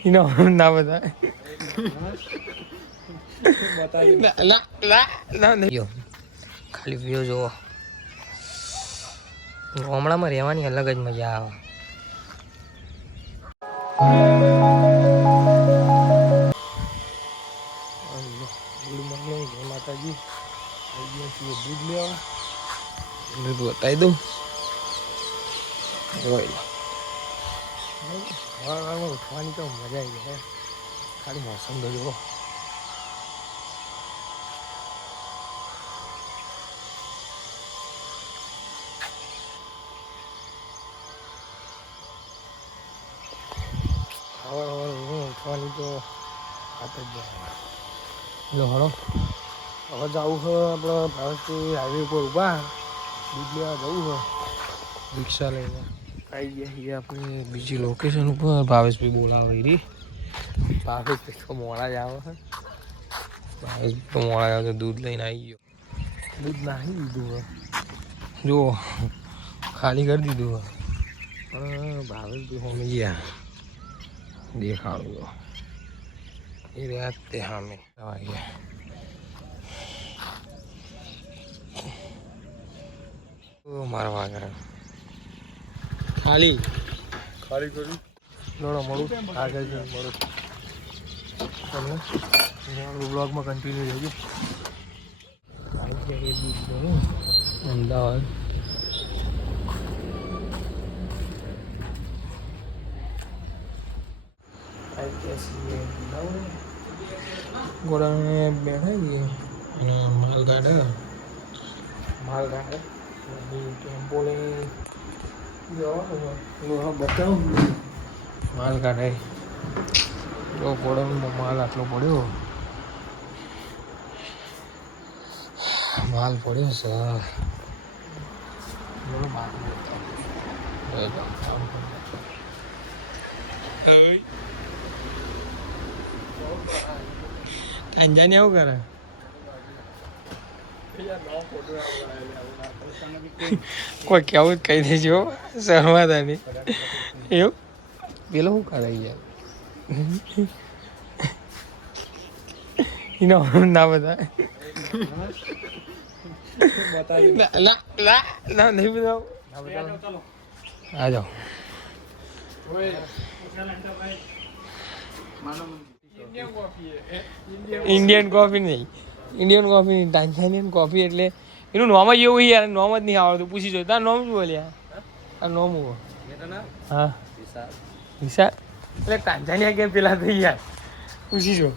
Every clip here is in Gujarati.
એનો ના બતાવે ના ના ના નહીં ખાલી વ્યૂ જુઓ ગામડામાં રહેવાની અલગ જ મજા આવે ગુડ મોર્નિંગ જય માતાજી આવી ગયા છીએ દૂધ લેવા દૂધ બતાવી દઉં સવારમાં ઉઠવાની તો મજા આવી જાય ખાલી મોસમ તો જુઓ ઉઠવાની તો વાત જ જાય લો હળો હવે જવું છે આપણે ભાવેશથી હાઈવે ઉપર ઊભા દૂધ લેવા જવું છે રિક્ષા લઈને આવી ગયા છીએ આપણે બીજી લોકેશન ઉપર ભાવેશભાઈ બોલાવે રી ભાવેશભાઈ તો મોડા જ આવે છે ભાવેશભાઈ તો મોડા આવે તો દૂધ લઈને આવી ગયો દૂધ નાખી દીધું જુઓ ખાલી કરી દીધું પણ ભાવેશભાઈ હોમે ગયા દેખાડું એ રહ્યા તે સામે મારા વાગર ખાલી ખાલી કર્યું લોડો મળું આગળ જઈને મળું તમને બ્લોગમાં કન્ટિન્યુ રહેજો અમદાવાદ ગોળાને બેઠા છીએ માલગાડ ટેમ્પો લઈ બતાવું માલ કાઢે જો ગોળાનો માલ આટલો પડ્યો માલ પડ્યો સર અંજાને આવું કરે કોઈ કેવું જ કહી દેજો શર્માદાની એવું પેલો શું કરે યાર એનો ના બતાવે ના નહીં બતાવો આ જાઓ ઇન્ડિયન કોફી નહીં ઇન્ડિયન કોફી નહીં ટાન્ઝાનિયન કોફી એટલે એનું નોમ જ એવું યાર નોમ જ નહીં આવડતું પૂછી જો તાર નોમ શું બોલ્યા આ નોમ હું હા વિશાલ એટલે ટાન્ઝાનિયા કે પેલા થઈ યાર પૂછી જો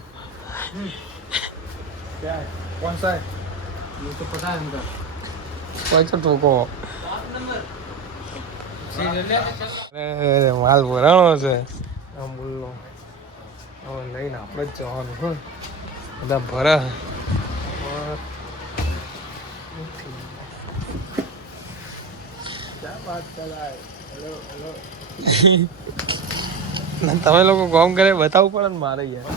કોણ સા તો પતા અંદર કોઈ તો ટોકો માલ ભરાણો છે અમૂલનો હવે લઈને આપણે જ જવાનું હોય બધા ભરા તમે લોકો કામ કરે બતાવવું પડે ને મારે યાર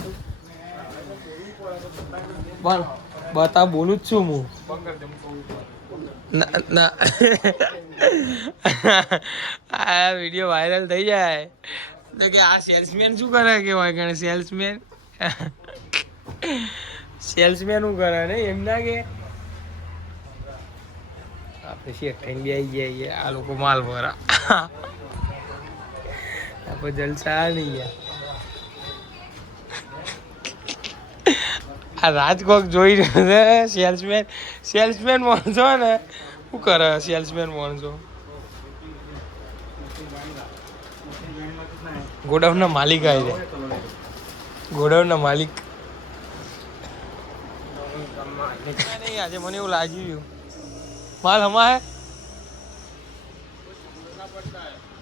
પણ બતા બોલું જ છું હું ના આ વિડીયો વાયરલ થઈ જાય તો કે આ સેલ્સમેન શું કરે કે હોય સેલ્સમેન શું કરે ને એમ ના કે આપણે શેક થઈને બે આવી ગયા આ લોકો માલ ભરા આપણે જલસા નહીં ગયા આ રાજકોક જોઈ રહ્યો છે સેલ્સમેન માણસો ને શું કરે સેલ્સમેન માણસો ગોડાઉનના માલિક આવી રહ્યા ગોડાઉનના માલિક નહીં આજે મને એવું લાગ્યું માલ હમા હે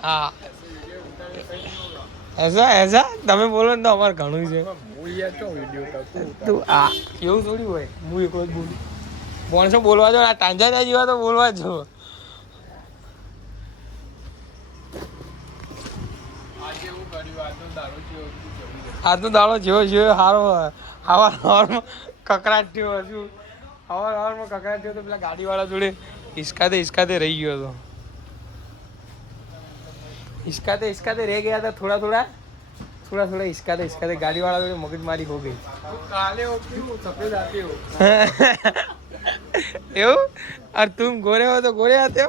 હા એસા તમે બોલો ને તો અમારે ઘણું છે તું આ એવું થોડી હોય હું એકલો જ બોલું માણસો બોલવા જો આ ટાંઝાનિયા જેવા તો બોલવા જ જો આજનો દાડો જેવો જેવો સારો હવારમાં કકડાટ થયો હજુ હવારમાં કકડાટ થયો તો પેલા ગાડીવાળા જોડે હિસકાતે રહી ગયો હતો હિસકાતે રહી ગયા હતા થોડા थोड़ा थोड़ा इसका गाड़ी वाला तो मगजमारी हो गई काले होती हूँ सफेद आती हो એવું और तुम गोरे हो तो गोरे आते हो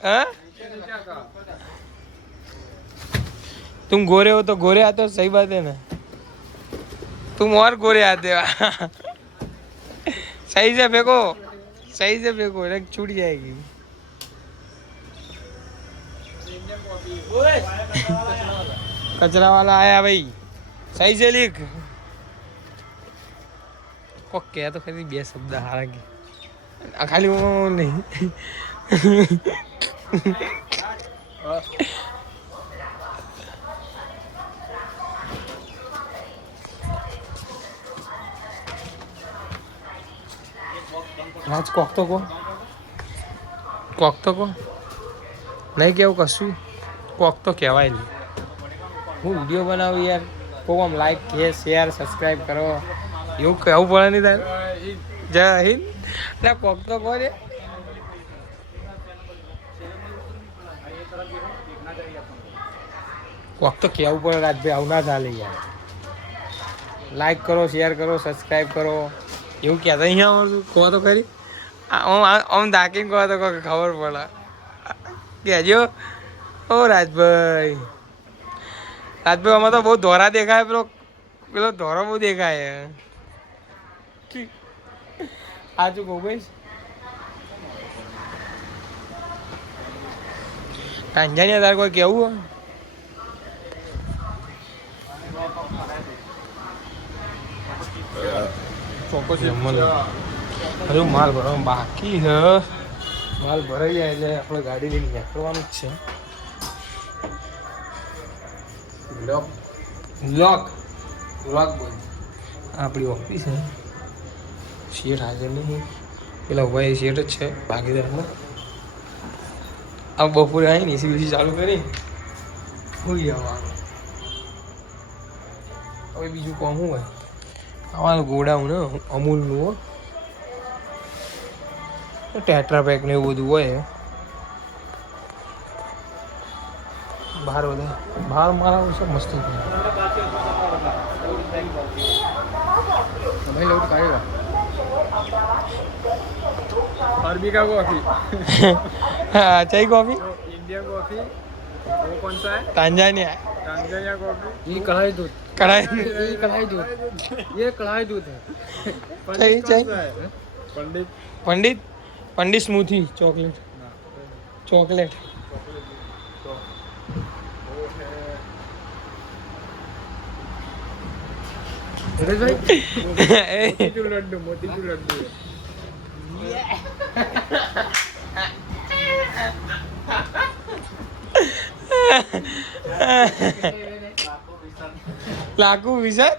हाँ तुम गोरे हो तो गोरे आते हो सही बात है ना तुम और गोरे आते हो सही से फेंको छूट जाएगी कचरा वाला आया भाई सही से लिख को क्या तो खरी બે શબ્દ હારા કે ખાલી હું નહીં રાજ કોક તો કો નહીં કેવું કશું કોક તો કહેવાય નહીં હું વિડીયો બનાવું યાર કોક આમ લાઈક શેર સબસ્ક્રાઈબ કરો એવું કહેવું પડે નહીં તારે જય હિન્દ એટલે કોક તો કહો રે કોક તો કહેવું પડે રાજભાઈ આવું ના ચાલે યાર લાઈક કરો શેર કરો સબસ્ક્રાઈબ કરો એવું કહેતા અહીંયા આવડતું કહો તો ખરી આમ દાકીને કહો તો ખબર પડે કહેજો ઓ રાજભાઈ આમાં તો બહુ ધોરા દેખાય પેલો ધોરો બહુ દેખાય સાચું કહું ભાઈ ટાંજાનિયા તારે કોઈ કેવું ચોક્કસ હજુ માલ ભરવાનું બાકી છે માલ ભરાઈ જાય એટલે આપણે ગાડી લઈને નીકળવાનું જ છે લોક બંધ આપણી ઓફિસ છે શેઠ હાજર નહીં પેલા ભાઈ શેઠ જ છે ભાગીદારમાં આ બપોરે આવીને એસી બીસી ચાલુ કરી હોઈ જવાનું હવે બીજું કોમ શું હોય આવાનું ગોડાઉન ને અમૂલનું ટેટ્રાપેક ને એવું બધું હોય બહાર મારા सब मस्त भाई लोड खाएगा अरबी का कॉफी हाँ चाहिए कॉफी इंडियन कॉफी वो कौन सा है तांजानिया कॉफी ये कढ़ाई दूध ये कढ़ाई दूध है चाहिए पंडित स्मूथी चॉकलेट मोतीचूर लड्डू લાખો વિષય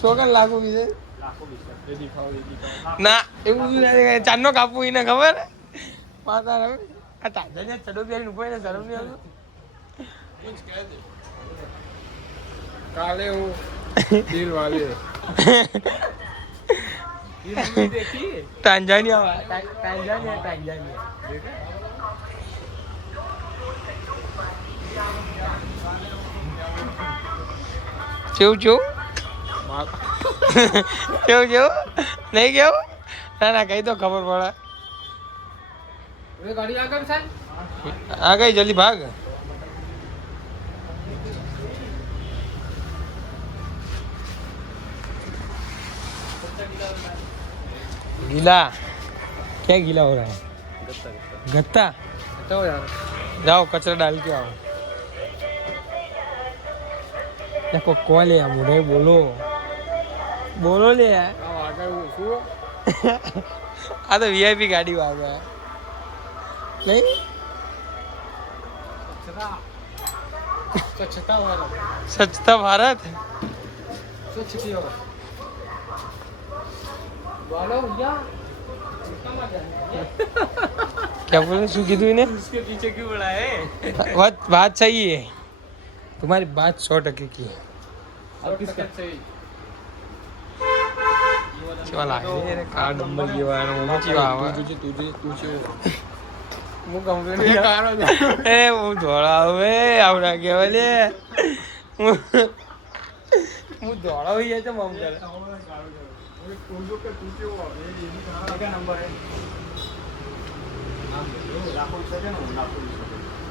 છોકરા લાખો વિષય ના એવું ચાંદનો કાપવું એને ખબર માતા આ તાજા ચડો બેન ઉપર ને શરમ નહીં આવતું काले हो दिल वाले टांजानिया चो नहीं क्या ना कहीं तो खबर पड़ा गाड़ी आ गई आ गई जल्दी भाग गीला क्या गीला हो रहा है गत्ता हो यार जाओ कचरा डाल के आओ देखो कौन ले मुझे बोलो ले यार आ तो वीआईपी गाड़ी आ गया नहीं स्वच्छता भारत क्या बोले शू की तूने उसके पीछे क्यों बड़ा है बात सही है तुम्हारी बात 100% की है કેવા લાગે રે કાર્ડ નંબર કેવાનો હું કેવા આવે હું કમ્પ્લેન કારો એ હું ધોળા આવે આવડા કેવા લે હું દોડાવી જાય તો મમ કરે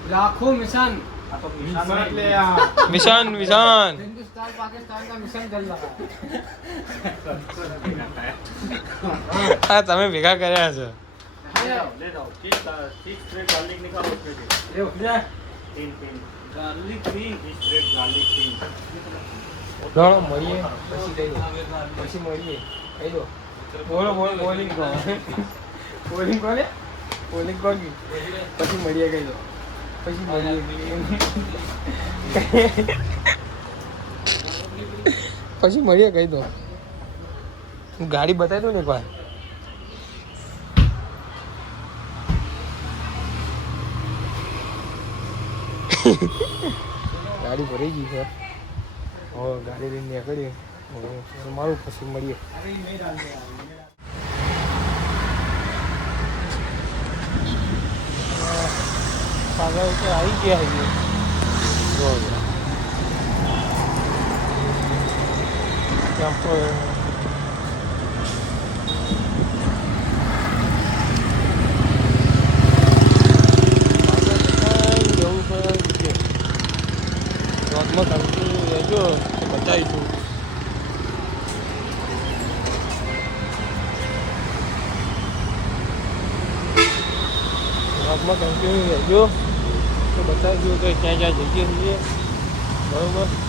लाखों mission mission mission Hindustan Pakistan का मिशन चल रहा है हाँ તમે ભેગા કર્યા છે ઘણો મળીએ પછી કહી દો પછી મળીએ કહી દો બોલો બોલો બોલિંગ કહો બોલિંગ કોને બોલિંગ કોણ પછી મળીએ કહી દો પછી મળીએ પછી મળીએ કહી દો હું ગાડી બતાવી દઉં ને એક વાર ગાડી ભરી ગઈ છે હવે ગાડી લઈને નીકળીએ મારું પછી મળીએ પાછા ઉપર આવી ગયા છે ટેમ્પો જવું પડે રોડમાં કંપની રહેજો તો બતાવીશું રોડમાં કંપની રહેજો તો બતાવીશું કે ક્યાં ક્યાં જગ્યા છીએ બરાબર